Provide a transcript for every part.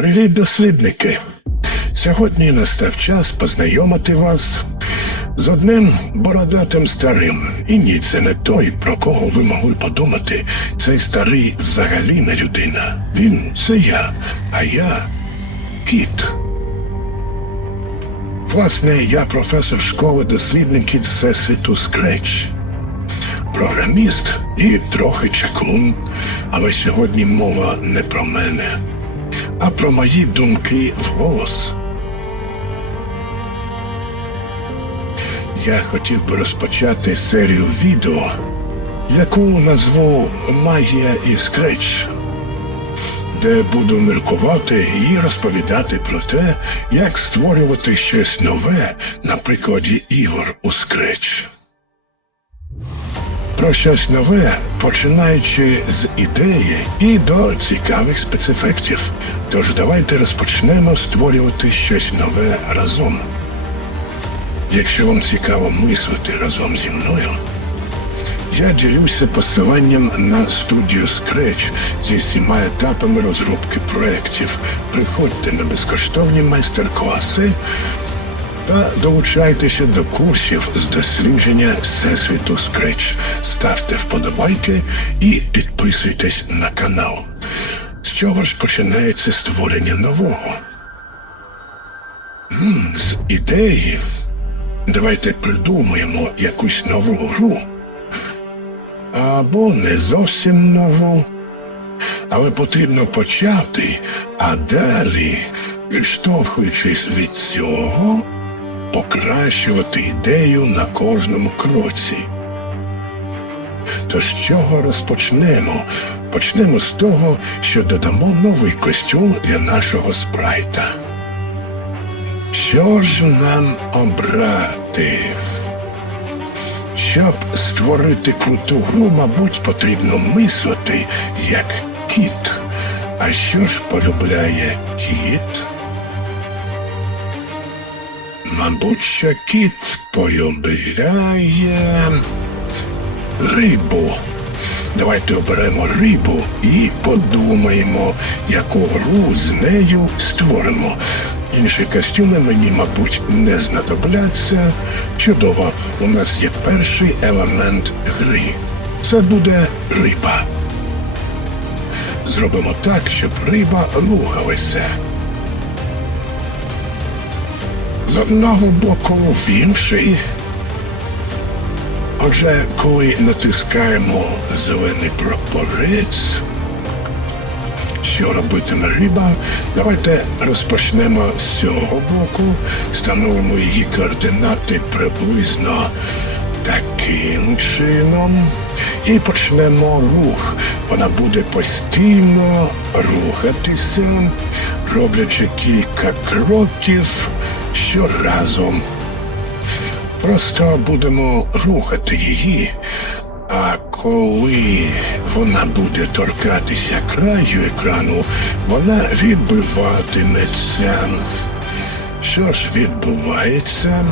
Привіт, дослідники! Сьогодні настав час познайомити вас з одним бородатим старим. І ні, це не той, про кого ви могли подумати. Цей старий взагалі не людина. Він – це я, а я – кіт. Власне, я професор школи дослідників Всесвіту Scratch. Програміст і трохи чаклун, але сьогодні мова не про мене, а про мої думки вголос. Я хотів би розпочати серію відео, яку назву «Магія і Scratch», де буду міркувати і розповідати про те, як створювати щось нове на прикладі ігор у Scratch. Про щось нове, починаючи з ідеї і до цікавих спецефектів. Тож давайте розпочнемо створювати щось нове разом. Якщо вам цікаво мислити разом зі мною, я ділюся посиланням на студію Scratch зі всіма етапами розробки проєктів. Приходьте на безкоштовні майстер-класи та долучайтеся до курсів з дослідження Всесвіту Scratch. Ставте вподобайки і підписуйтесь на канал. З чого ж починається створення нового? З ідеї. Давайте придумаємо якусь нову гру. Або не зовсім нову. Але потрібно почати, а далі, відштовхуючись від цього, покращувати ідею на кожному кроці. То з чого розпочнемо? Почнемо з того, що додамо новий костюм для нашого спрайта. Що ж нам обрати? Щоб створити круту гру, мабуть, потрібно мислити як кіт. А що ж полюбляє кіт? Мабуть, що кіт полюбляє рибу. Давайте оберемо рибу і подумаємо, яку гру з нею створимо. Інші костюми мені, мабуть, не знадобляться. Чудово, у нас є перший елемент гри. Це буде риба. Зробимо так, щоб риба рухалася з одного боку в інший. Отже, коли натискаємо зелений прапорець, що робитиме риба, давайте розпочнемо з цього боку, встановимо її координати приблизно таким чином і почнемо рух. Вона буде постійно рухатися, роблячи кілька кроків щоразу. Просто будемо рухати її, а коли вона буде торкатися краю екрану, вона відбиватиметься. Що ж відбувається?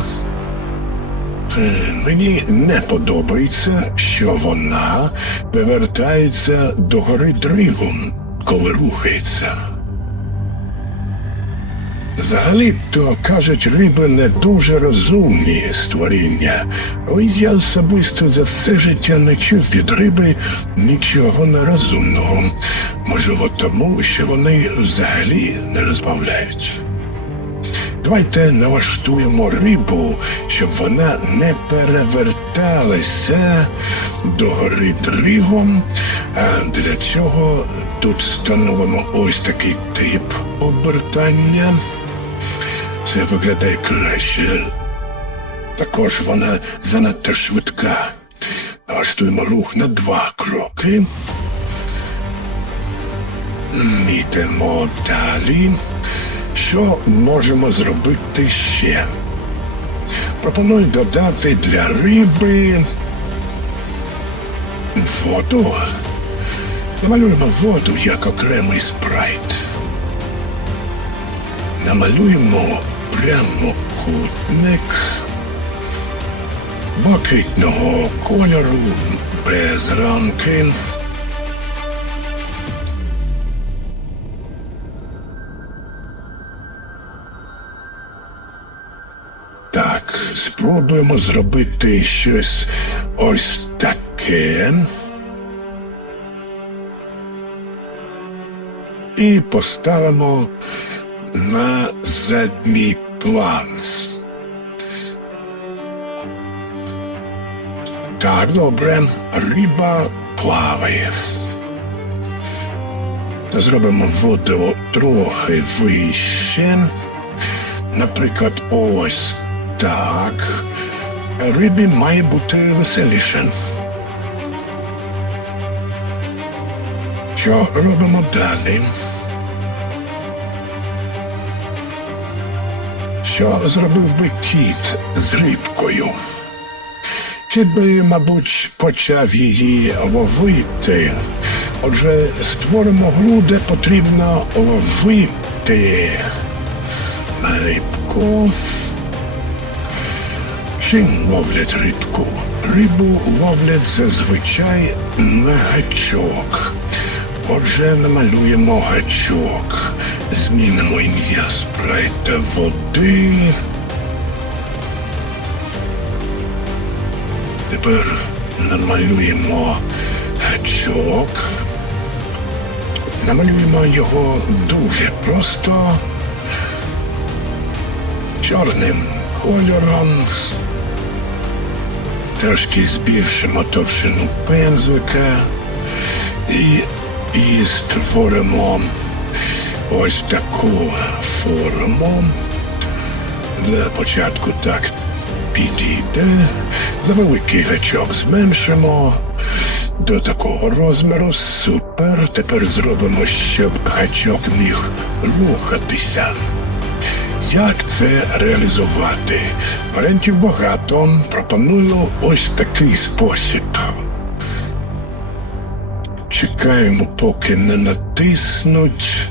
Мені не подобається, що вона повертається догори дригом, коли рухається. Взагалі-то, кажуть, риби не дуже розумні створіння. Але я особисто за все життя не чув від риби нічого нерозумного. Можливо, тому, що вони взагалі не розмовляють. Давайте налаштуємо рибу, щоб вона не переверталася догори дригом. А для цього тут встановимо ось такий тип обертання. Це виглядає краще. Також вона занадто швидка. Налаштуємо рух на 2 кроки. Йдемо далі. Що можемо зробити ще? Пропоную додати для риби воду. Намалюємо воду як окремий спрайт. Намалюємо прямокутник блакитного кольору без рамки. спробуємо зробити щось ось таке. І поставимо на задній план. Так, добре. Риба плаває. Зробимо воду трохи вище. Наприклад, ось так. Рибі має бути веселіше. Що робимо далі? Що зробив би кіт з рибкою? Кіт би, мабуть, почав її ловити. Отже, створимо гру, де потрібно ловити рибку. Чим ловлять рибку? Рибу ловлять зазвичай на гачок. Отже, намалюємо гачок. Змінимо ім'я спрайта води. Тепер намалюємо гачок. Намалюємо його дуже просто. Чорним кольором. Трошки збільшимо товщину пензлика. І створимо ось таку форму. Для початку так підійде. За великий гачок зменшимо до такого розміру. Супер. Тепер зробимо, щоб гачок міг рухатися. Як це реалізувати? Варіантів багато. Пропоную ось такий спосіб. Чекаємо, поки не натиснуть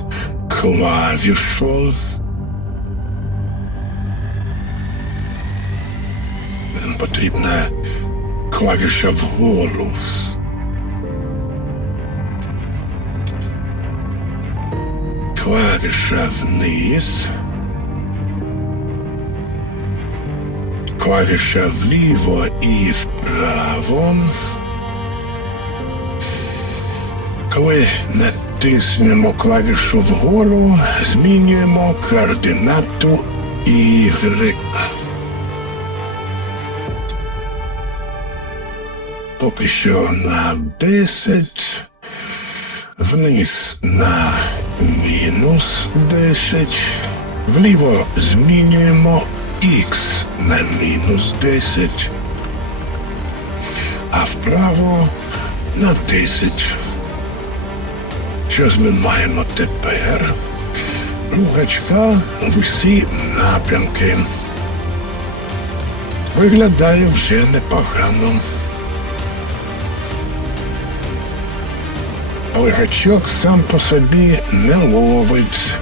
клавішу. Нам потрібна клавіша вгору. Клавіша вниз. Клавіша вліво і вправо. Коли натиснемо клавішу вгору, змінюємо координату Y. Поки що на 10, вниз на мінус 10, вліво змінюємо X на мінус 10, а вправо на 10. Що ж ми маємо тепер? Рух гачка в усі напрямки. Виглядає вже непогано. Але гачок сам по собі не ловить.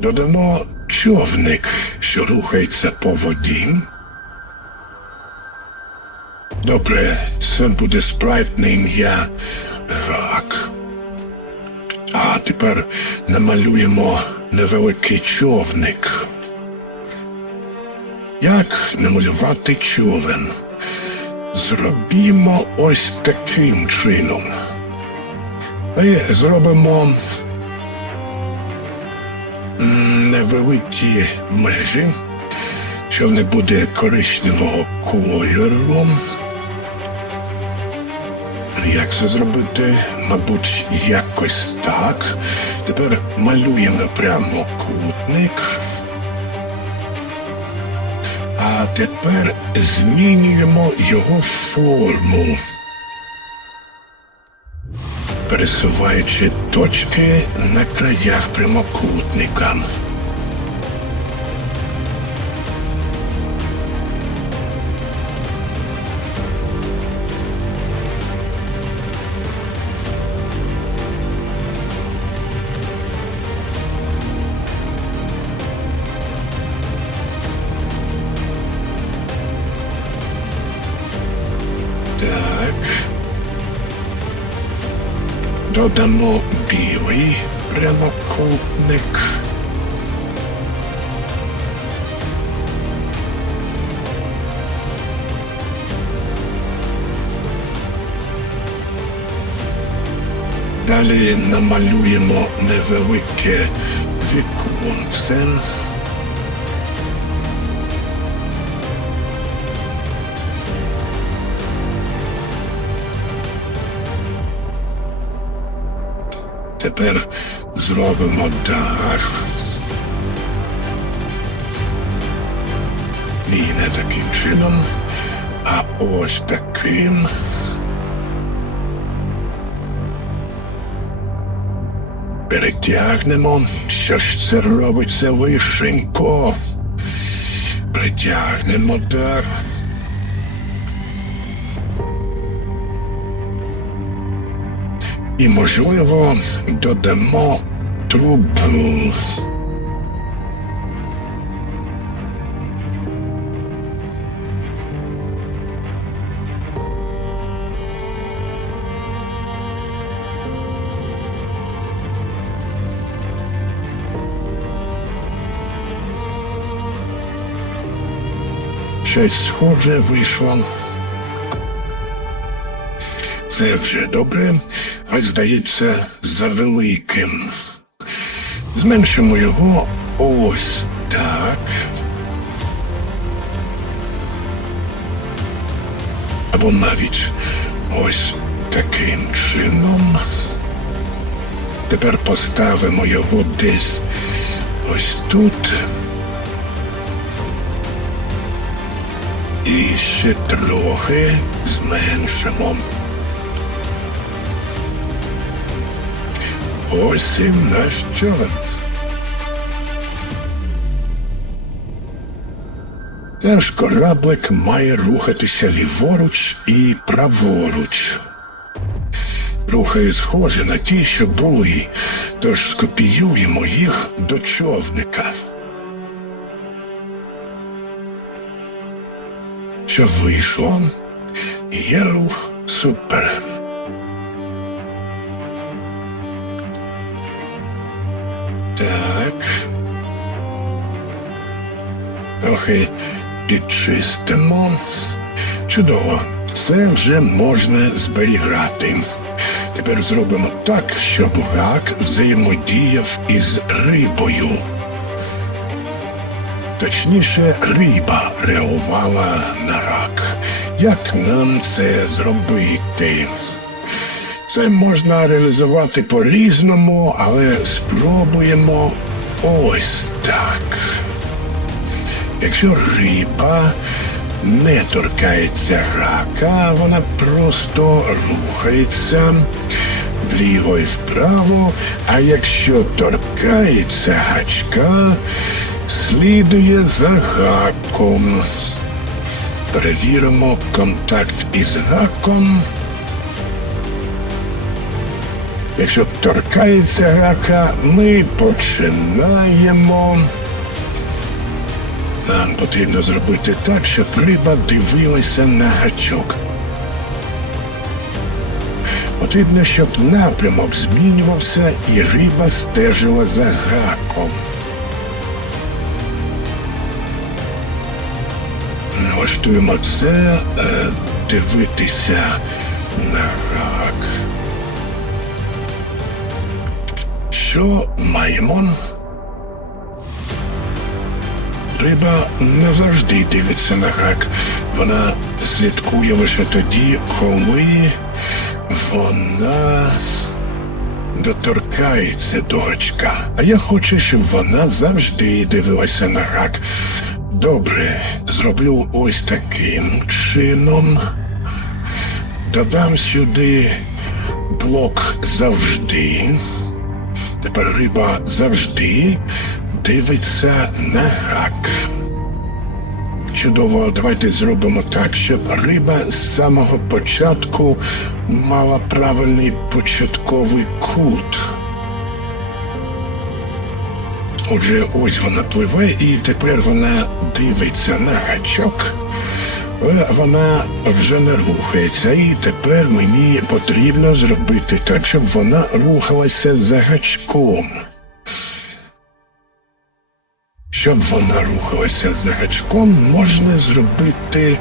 Додамо човник, що рухається по воді. Добре, це буде спрайтне ім'я Рак. А тепер намалюємо невеликий човник. Як намалювати човен? Зробімо ось таким чином. Ми зробимо невеликі межі, що не буде коричневого кольору. Як це зробити? Мабуть, якось так. Тепер малюємо прямокутник. А тепер змінюємо його форму, пересуваючи точки на краях прямокутника. Так. Додамо білий прямокутник. Далі намалюємо невелике віконце. Тепер зробимо дах. І не таким чином, а ось таким. Перетягнемо. Що ж це робиться лишенько? Притягнемо дах. І, можливо, додамо трубу. Щось схоже вийшло. Це вже добре, а здається завеликим. Зменшимо його ось так. Або навіть ось таким чином. Тепер поставимо його десь ось тут. І ще трохи зменшимо. Ось і наш човен. Наш кораблик має рухатися ліворуч і праворуч. Рухи схожі на ті, що були, тож скопіюємо їх до човника. Що вийшло? Єру, супер. Так. Трохи підчистимо. Чудово. Це вже можна зберігати. Тепер зробимо так, щоб гак взаємодіяв із рибою. Точніше, риба реагувала на рак. Як нам це зробити? Це можна реалізувати по-різному, але спробуємо ось так. Якщо риба не торкається рака, вона просто рухається вліво і вправо, а якщо торкається гачка, слідує за гаком. Перевіримо контакт із гаком. Якщо торкається гака, ми починаємо. Нам потрібно зробити так, щоб риба дивилася на гачок. Потрібно, щоб напрямок змінювався і риба стежила за гаком. Налаштуємо це, дивитися на гак. Що маємо? Риба не завжди дивиться на гак. Вона слідкує лише тоді, коли вона доторкається до гачка. А я хочу, щоб вона завжди дивилася на гак. Добре, зроблю ось таким чином. Додам сюди блок завжди. Тепер риба завжди дивиться на гак. Чудово, давайте зробимо так, щоб риба з самого початку мала правильний початковий кут. Отже, ось вона пливе і тепер вона дивиться на гачок. Вона вже не рухається, і тепер мені потрібно зробити так, щоб вона рухалася за гачком. Щоб вона рухалася за гачком, можна зробити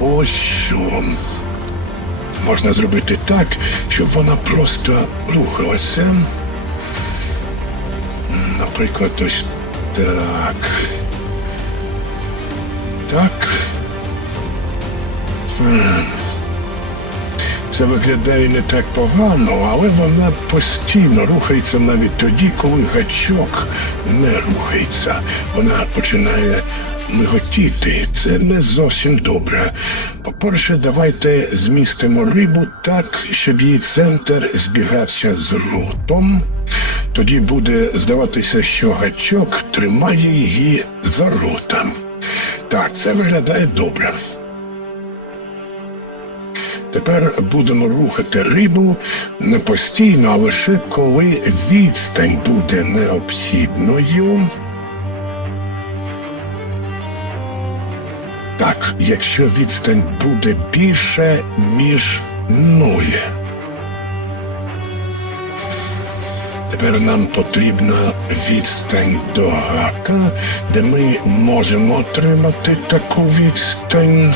ось що. можна зробити так, щоб вона просто рухалася. Наприклад, ось так. Так. Це виглядає не так погано, але вона постійно рухається навіть тоді, коли гачок не рухається. Вона починає миготіти. Це не зовсім добре. По-перше, давайте змістимо рибу так, щоб її центр збігався з ротом. Тоді буде здаватися, що гачок тримає її за ротом. Так, це виглядає добре. Тепер будемо рухати рибу не постійно, а лише коли відстань буде необхідною. Так, якщо відстань буде більше, ніж 0. Тепер нам потрібна відстань до гака, де ми можемо отримати таку відстань.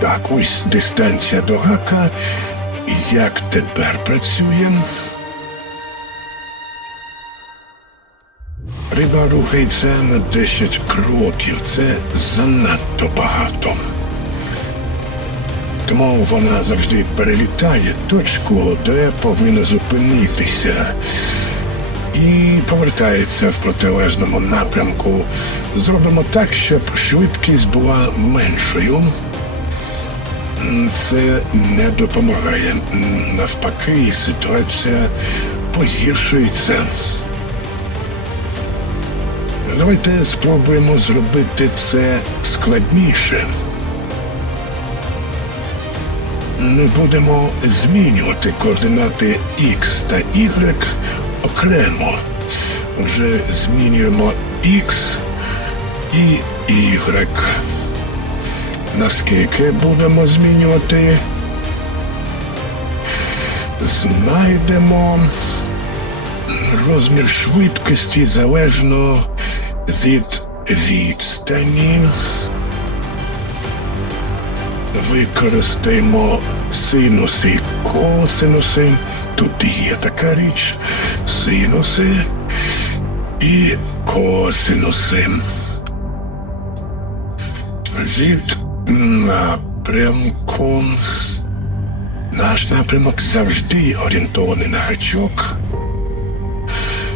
Так, ось дистанція до гака. Як тепер працює? Риба рухається на 10 кроків. Це занадто багато. Тому вона завжди перелітає точку, де повинна зупинитися. І повертається в протилежному напрямку. Зробимо так, щоб швидкість була меншою. Це не допомагає. Навпаки, ситуація погіршується. Давайте спробуємо зробити це складніше. Ми будемо змінювати координати X та Y окремо. Вже змінюємо X і Y. Наскільки будемо змінювати? Знайдемо розмір швидкості залежно від відстані. Використаємо синуси і косинуси. Тут є така річ. Синуси і косинуси. Від напрямку. Наш напрямок завжди орієнтований на гачок.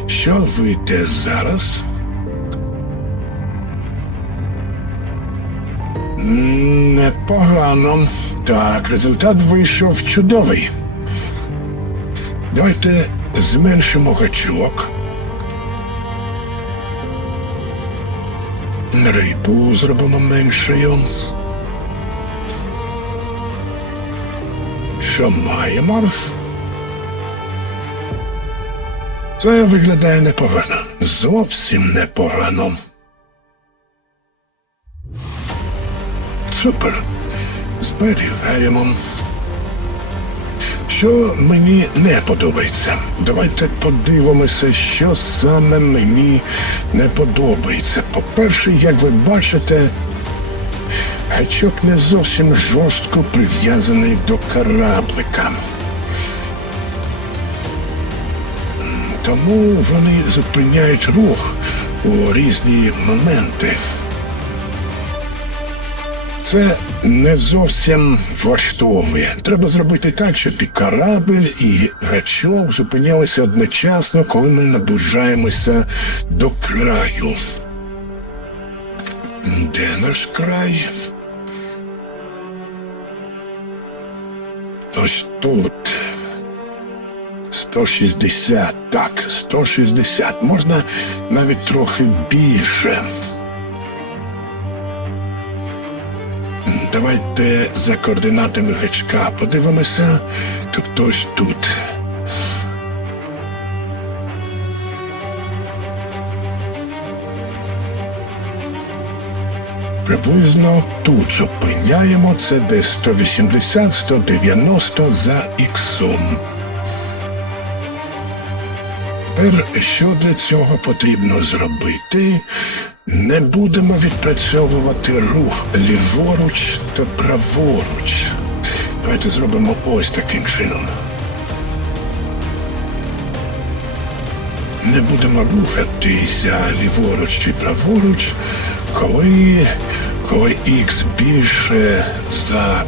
Що вийде зараз? Непогано. Так, результат вийшов чудовий. Давайте зменшимо гачок. Рибу зробимо меншою. Що маємо? Це виглядає непогано. Зовсім непогано. Супер. Зберігаємо. Що мені не подобається? Давайте подивимося, що саме мені не подобається. По-перше, як ви бачите, гачок не зовсім жорстко прив'язаний до кораблика. Тому вони зупиняють рух у різні моменти. Це не зовсім влаштовує. Треба зробити так, щоб і корабль, і гачок зупинялися одночасно, коли ми наближаємося до краю. Де наш край? Ось тут. 160. Так, 160. Можна навіть трохи більше. Давайте за координатами гачка подивимося. Тобто ось тут. Приблизно тут зупиняємо. Це десь 180-190 за іксом. Тепер, що для цього потрібно зробити? Не будемо відпрацьовувати рух ліворуч та праворуч. Давайте зробимо ось таким чином. Не будемо рухатися ліворуч чи праворуч, коли х більше за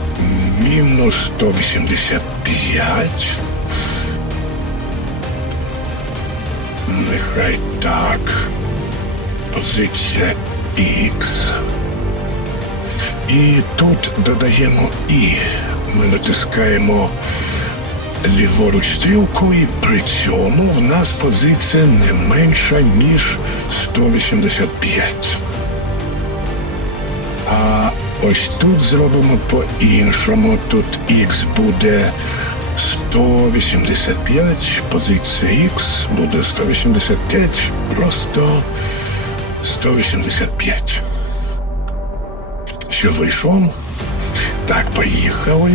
мінус 185. Нехай так. Позиція Х. І тут додаємо І. Ми натискаємо ліворуч стрілку, і при цьому в нас позиція не менша, ніж 185. А ось тут зробимо по-іншому. Тут Х буде 185, позиція Х буде 185, просто 185. Що вийшов? Так, поїхали.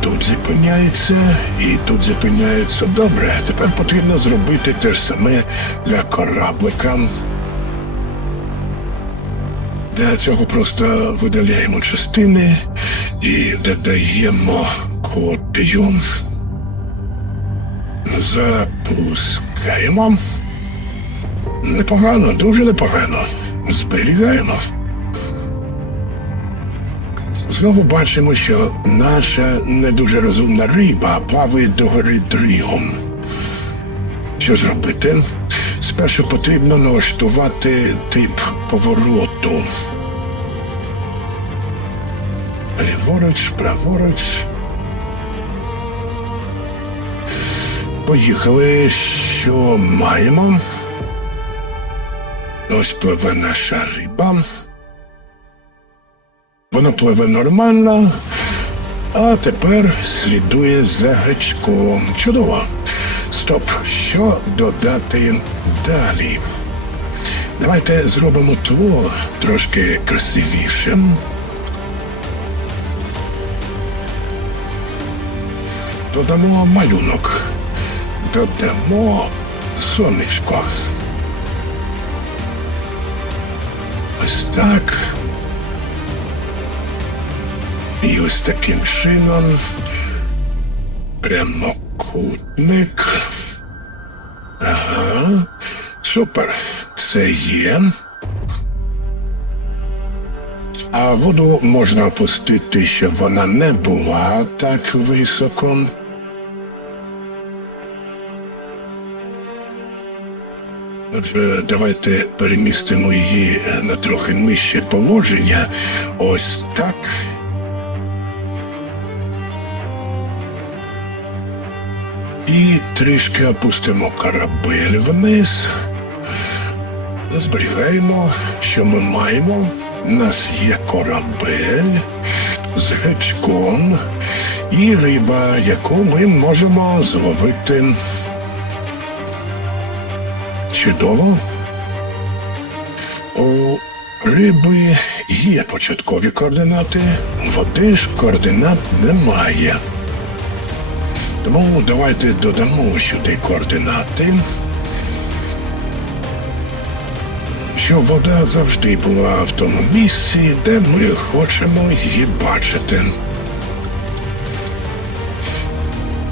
Тут зупиняється і тут зупиняється. Добре, тепер потрібно зробити те ж саме для кораблика. Для цього просто видаляємо частини і додаємо копію. Запускаємо. Непогано, дуже непогано. Зберігаємо. Знову бачимо, що наша не дуже розумна риба плаває догори дригом. Що зробити? Спершу потрібно налаштувати тип повороту. Ліворуч, праворуч. Поїхали. Що маємо? Ось пливе наша риба. Вона пливе нормально, а тепер слідує за гачком. Чудово. Стоп. Що додати далі? Давайте зробимо тло трошки красивішим. Додамо малюнок. Додамо сонечко. Ось так. І ось таким чином прямокутник. Ага, супер, це є. А воду можна опустити, щоб вона не була так високо. Отже, давайте перемістимо її на трохи нижче положення. Ось так. І трішки опустимо корабель вниз. Зберігаємо, що ми маємо. У нас є корабель з гачком і риба, яку ми можемо зловити. Чудово. У риби є початкові координати, води ж координат немає. Тому давайте додамо сюди координати, щоб вода завжди була в тому місці, де ми хочемо її бачити.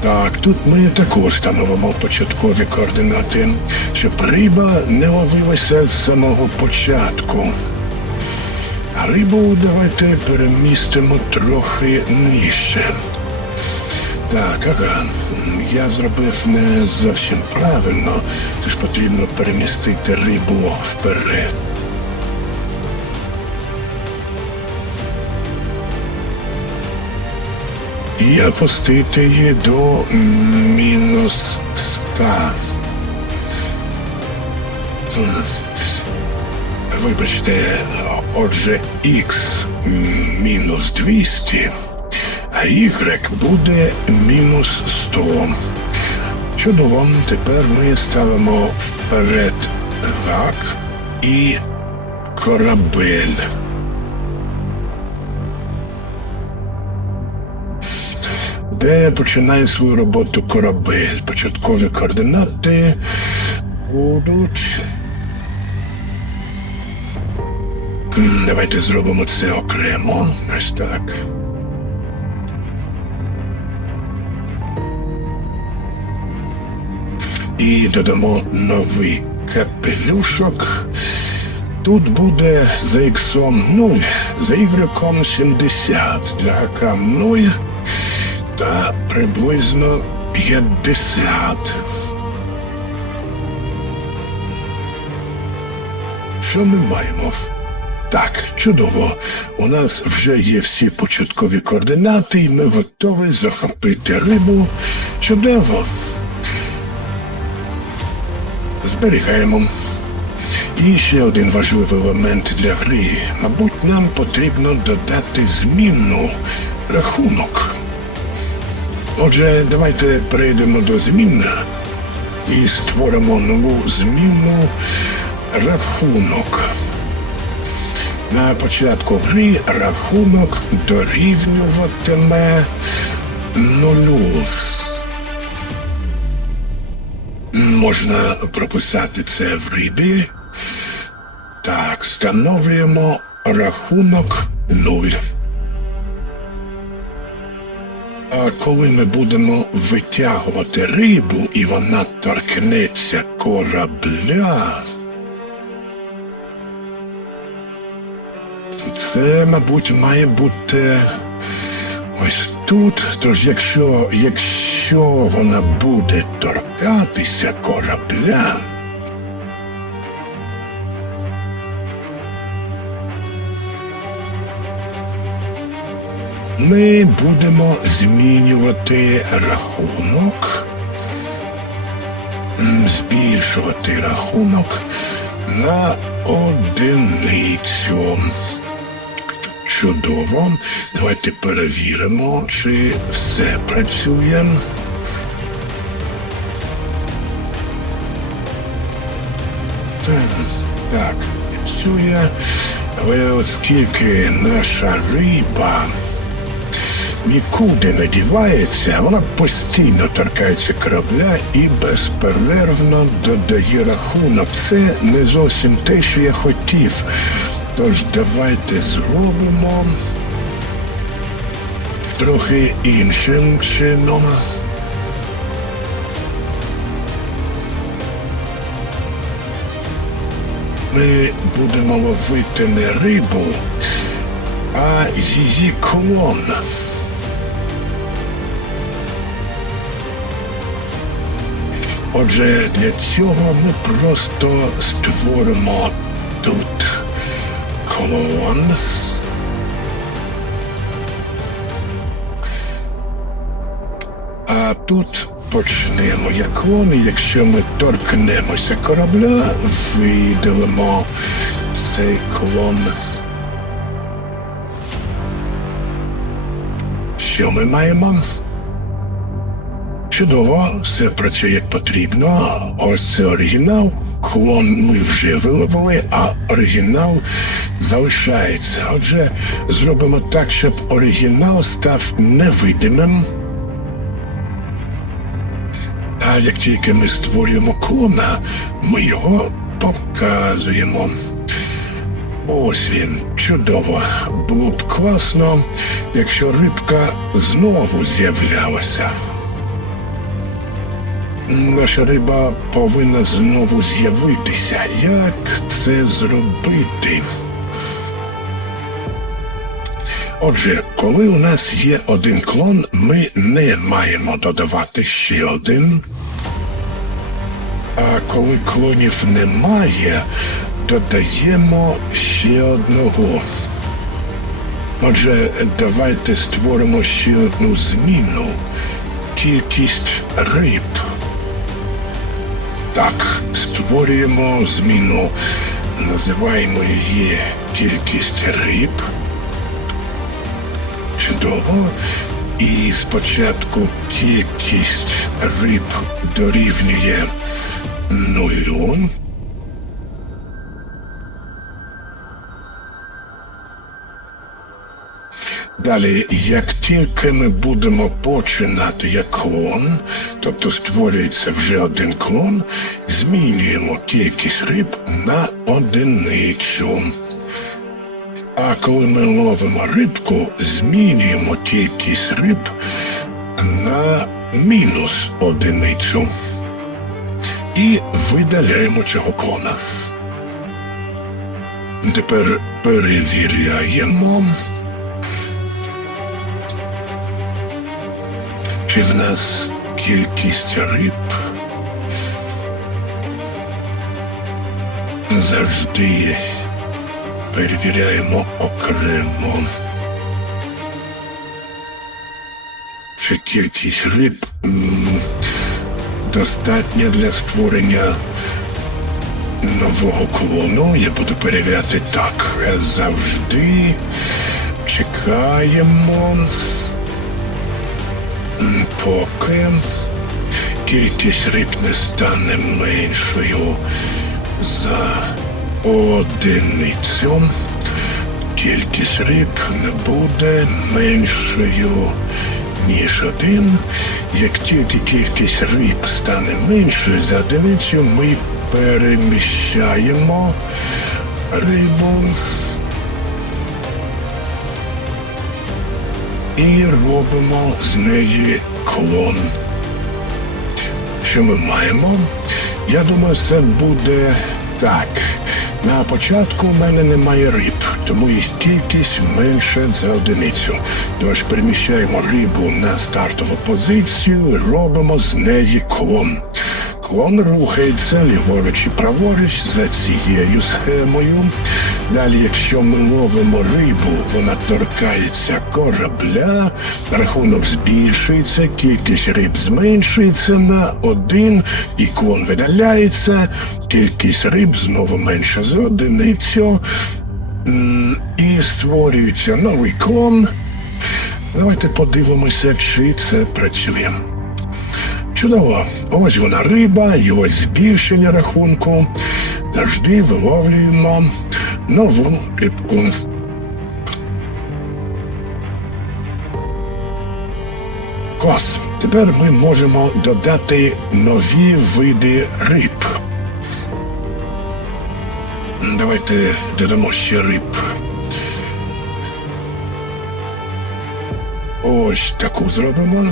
Так, тут ми також встановимо початкові координати, щоб риба не ловилася з самого початку. А рибу давайте перемістимо трохи нижче. Так, ага, я зробив не зовсім правильно, тож потрібно перемістити рибу вперед. І опустити її до мінус 100. Вибачте, отже, х мінус 200. А Y буде мінус 100. Чудово, тепер ми ставимо вперед гак і корабель. Де починає свою роботу корабель? Початкові координати будуть... Давайте зробимо це окремо. Ось так. і додамо новий капелюшок. Тут буде за іксом 0, за ігреком 70, для АК 0 та приблизно 50. Що ми маємо? Так, чудово. У нас вже є всі початкові координати, і ми готові захопити рибу. Чудово. Зберігаємо. І ще один важливий елемент для гри. Мабуть, нам потрібно додати змінну рахунок. Отже, давайте перейдемо до змін і створимо нову змінну рахунок. На початку гри рахунок дорівнюватиме 0. Можна прописати це в рибі. Так, встановлюємо рахунок 0. А коли ми будемо витягувати рибу і вона торкнеться корабля, це, мабуть, має бути ось тут. Тож, якщо вона буде торкатися корабля, ми будемо змінювати рахунок, збільшувати рахунок на 1. Чудово. Давайте перевіримо, чи все працює. Так, працює. Але оскільки наша риба нікуди не дівається, вона постійно торкається корабля і безперервно додає рахунок. Це не зовсім те, що я хотів. Тож давайте зробимо трохи іншим чином. Ми будемо ловити не рибу, а її клон. Отже, для цього ми просто створимо тут клон. А тут почнемо як клон, і якщо ми торкнемося корабля, видалимо цей клон. Що ми маємо? Чудово, все працює як потрібно. Ось це оригінал. Клон ми вже виловили, а оригінал залишається. Отже, зробимо так, щоб оригінал став невидимим. А як тільки ми створюємо клона, ми його показуємо. Ось він. Чудово. Було б класно, якщо рибка знову з'являлася. Наша риба повинна знову з'явитися. Як це зробити? Отже, коли у нас є один клон, ми не маємо додавати ще один. А коли клонів немає, додаємо ще одного. Отже, давайте створимо ще одну зміну. Кількість риб. Так, створюємо зміну. Називаємо її кількість риб. Чудово. І спочатку кількість риб дорівнює 0. Далі, як тільки ми будемо починати як клон, тобто створюється вже один клон, змінюємо кількість риб на 1. А коли ми ловимо рибку, змінюємо кількість риб на -1. і видаляємо цього клона. Тепер перевіряємо, чи в нас кількість риб завжди перевіряємо окремо. Чи кількість риб достатня для створення нового клону? Я буду перевіряти так. Завжди чекаємо, поки кількість риб не стане меншою за одиницю. Кількість риб не буде меншою ніж 1. Як тільки кількість риб стане меншою за одиницю, ми переміщаємо рибу і робимо з неї клон. Що ми маємо? Я думаю, це буде так. На початку в мене немає риб, тому їх кількість менша за одиницю. Тож переміщаємо рибу на стартову позицію, робимо з неї клон. Клон рухається ліворуч і праворуч за цією схемою. Далі, якщо ми ловимо рибу, вона торкається корабля, рахунок збільшується, кількість риб зменшується на 1, і клон видаляється, кількість риб знову менша за одиницю, і створюється новий клон. Давайте подивимося, чи це працює. Чудово. Ось вона риба, і ось збільшення рахунку. Завжди виловлюємо нову рибку. Клас. Тепер ми можемо додати нові види риб. Давайте додамо ще риб. Ось таку зробимо.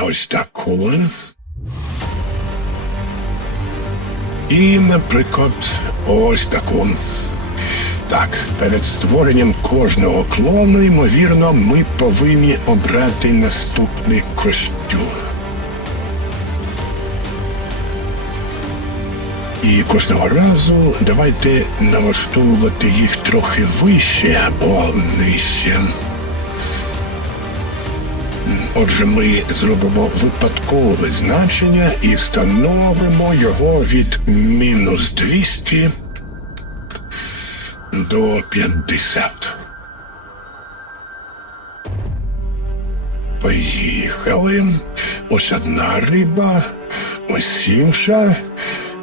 Ось таку. І, наприклад, ось таку. Так, перед створенням кожного клону, ймовірно, ми повинні обрати наступний костюм. І кожного разу давайте налаштовувати їх трохи вище або нижче. Отже, ми зробимо випадкове значення і встановимо його від -200 до 50. Поїхали. Ось одна риба, ось інша.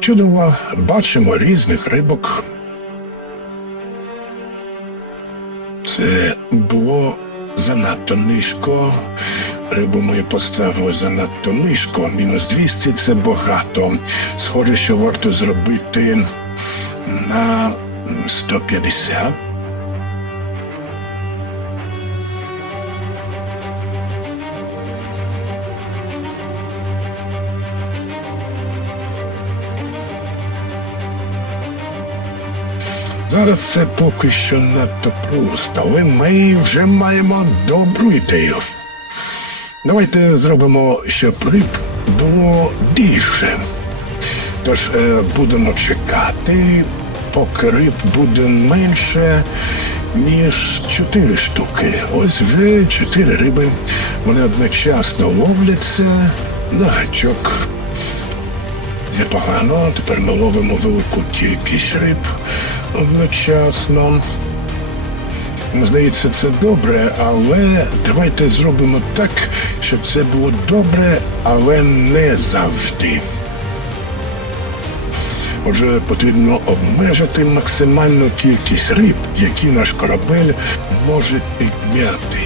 Чудово, бачимо різних рибок. Це було занадто низько. Рибу ми поставили занадто низько. -200 – це багато. Схоже, що варто зробити на 150. Зараз це поки що надто просто, але ми вже маємо добру ідею. Давайте зробимо, щоб риб було більше. Тож будемо чекати, поки риб буде менше, ніж 4 штуки. Ось вже 4 риби. Вони одночасно ловляться на гачок. Непогано, тепер ми ловимо велику кількість риб одночасно. Здається, це добре, але давайте зробимо так, щоб це було добре, але не завжди. Отже, потрібно обмежити максимальну кількість риб, які наш корабель може підняти.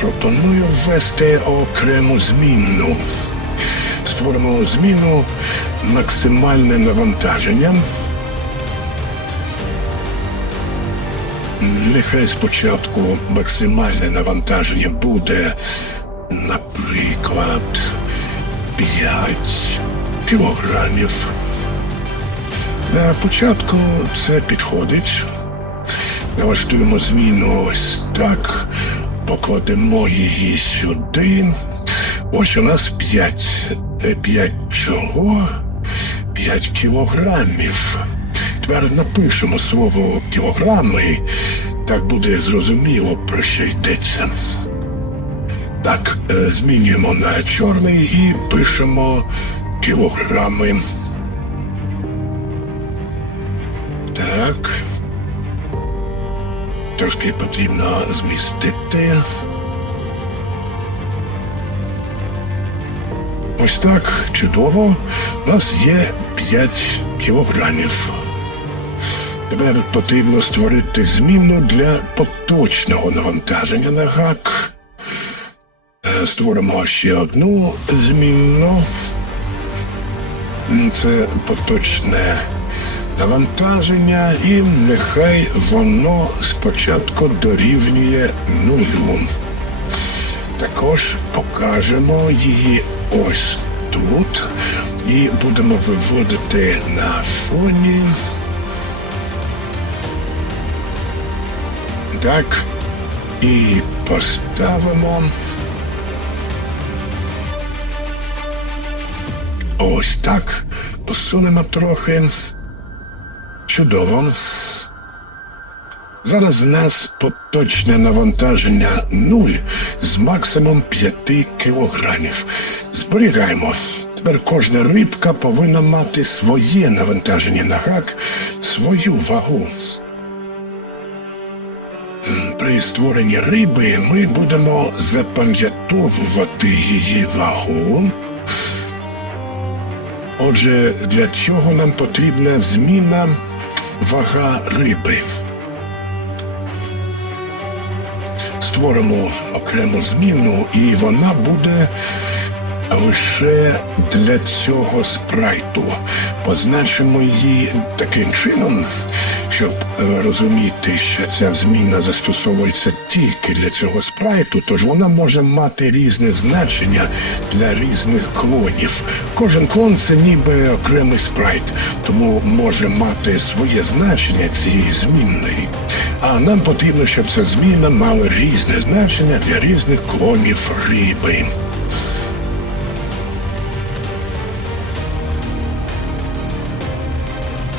Пропоную ввести окрему змінну. Створимо зміну максимальне навантаження. Нехай спочатку максимальне навантаження буде, наприклад, 5 кілограмів. На початку це підходить. Налаштуємо зміну ось так. Покладемо її сюди. Ось у нас 5 чого? 5 кілограмів. Тепер напишемо слово кілограми. Так буде зрозуміло, про що йдеться. Так, змінюємо на чорний і пишемо кілограми. Так. Трошки потрібно змістити. Ось так, чудово. У нас є 5 кілограмів. Тепер потрібно створити змінну для поточного навантаження на гак. Створимо ще одну змінну. Це поточне навантаження, і нехай воно спочатку дорівнює 0. Також покажемо її ось тут і будемо виводити на фоні. Так, і поставимо ось так, посунемо трохи. Чудово. Зараз в нас поточне навантаження 0 з максимум 5 кілограмів. Зберігаємо. Тепер кожна рибка повинна мати своє навантаження на гак, свою вагу. При створенні риби ми будемо запам'ятовувати її вагу. Отже, для цього нам потрібна зміна вага риби. Створимо окрему зміну, і вона буде лише для цього спрайту. Позначимо її таким чином, щоб розуміти, що ця зміна застосовується тільки для цього спрайту, тож вона може мати різне значення для різних клонів. Кожен клон – це ніби окремий спрайт, тому може мати своє значення цієї змінної. А нам потрібно, щоб ця зміна мала різне значення для різних клонів риби.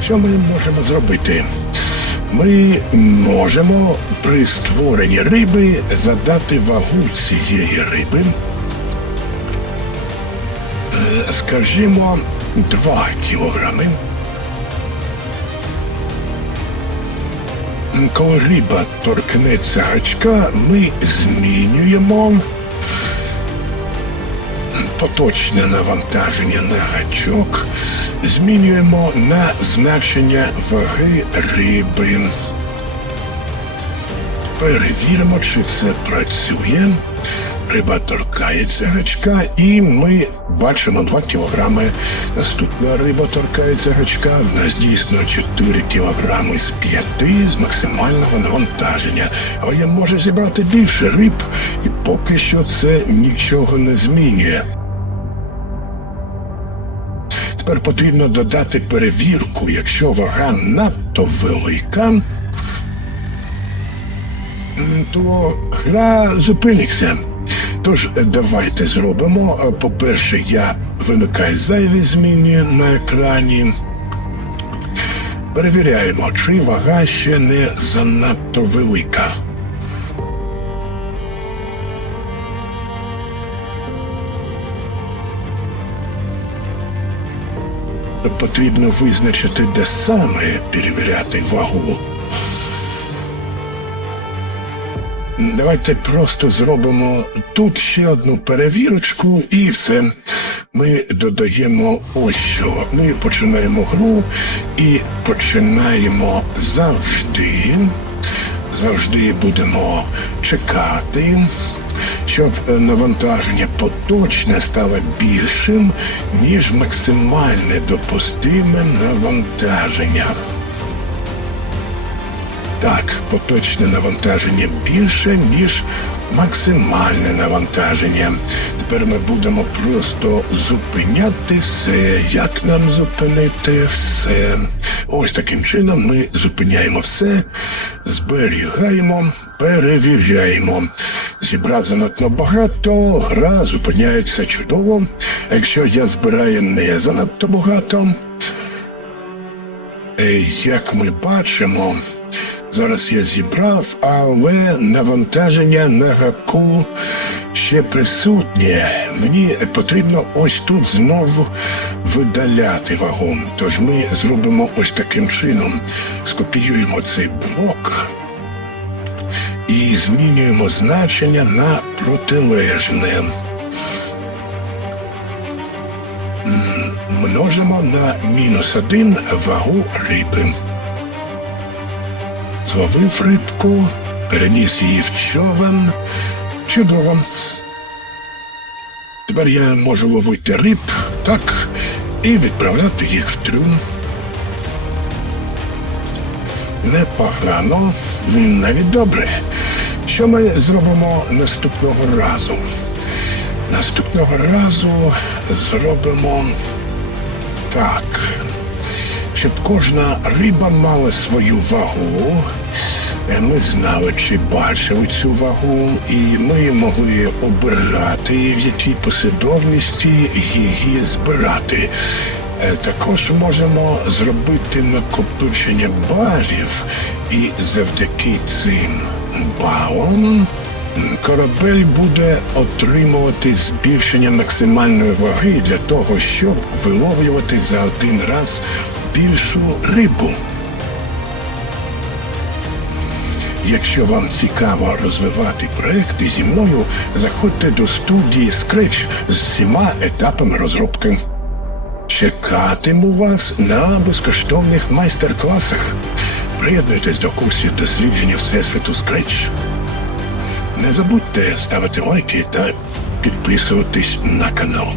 Що ми можемо зробити? Ми можемо при створенні риби задати вагу цієї риби. Скажімо, 2 кілограми. Коли риба торкнеться гачка, ми змінюємо поточне навантаження на гачок, змінюємо на значення ваги риби. Перевіримо, чи це працює. Риба торкається гачка, і ми бачимо 2 кілограми. Наступна риба торкається гачка, в нас дійсно 4 кілограми з 5 з максимального навантаження. Але я можу зібрати більше риб, і поки що це нічого не змінює. Тепер потрібно додати перевірку, якщо вага надто велика, то гра зупиниться. Тож давайте зробимо. По-перше, я вимикаю зайві зміни на екрані. Перевіряємо, чи вага ще не занадто велика. Потрібно визначити, де саме перевіряти вагу. Давайте просто зробимо тут ще одну перевірочку і все. Ми додаємо ось що. Ми починаємо гру і починаємо завжди. Завжди будемо чекати, щоб навантаження поточне стало більшим, ніж максимальне допустиме навантаження. Так, поточне навантаження більше, ніж максимальне навантаження. Тепер ми будемо просто зупиняти все. Як нам зупинити все? Ось таким чином ми зупиняємо все, зберігаємо, перевіряємо. Зібрав занадто багато, гра зупиняється чудово. Якщо я збираю не занадто багато, як ми бачимо, зараз я зібрав, але навантаження на гаку ще присутнє. Мені потрібно ось тут знову видаляти вагу. Тож ми зробимо ось таким чином. Скопіюємо цей блок і змінюємо значення на протилежне. Множимо на -1 вагу риби. Зловив рибку, переніс її в човен. Чудово. Тепер я можу ловити риб, так, і відправляти їх в трюм. Непогано, навіть добре. Що ми зробимо наступного разу? Наступного разу зробимо так, щоб кожна риба мала свою вагу. Ми знали, чи бачили цю вагу, і ми могли обирати, в якій послідовності її збирати. Також можемо зробити накопичення балів, і завдяки цим балам корабель буде отримувати збільшення максимальної ваги для того, щоб виловлювати за один раз більшу рибу. Якщо вам цікаво розвивати проекти зі мною, заходьте до студії Scratch з 7 етапами розробки. Чекатиму вас на безкоштовних майстер-класах. Приєднуйтесь до курсів дослідження Всесвіту Scratch. Не забудьте ставити лайки та підписуватись на канал.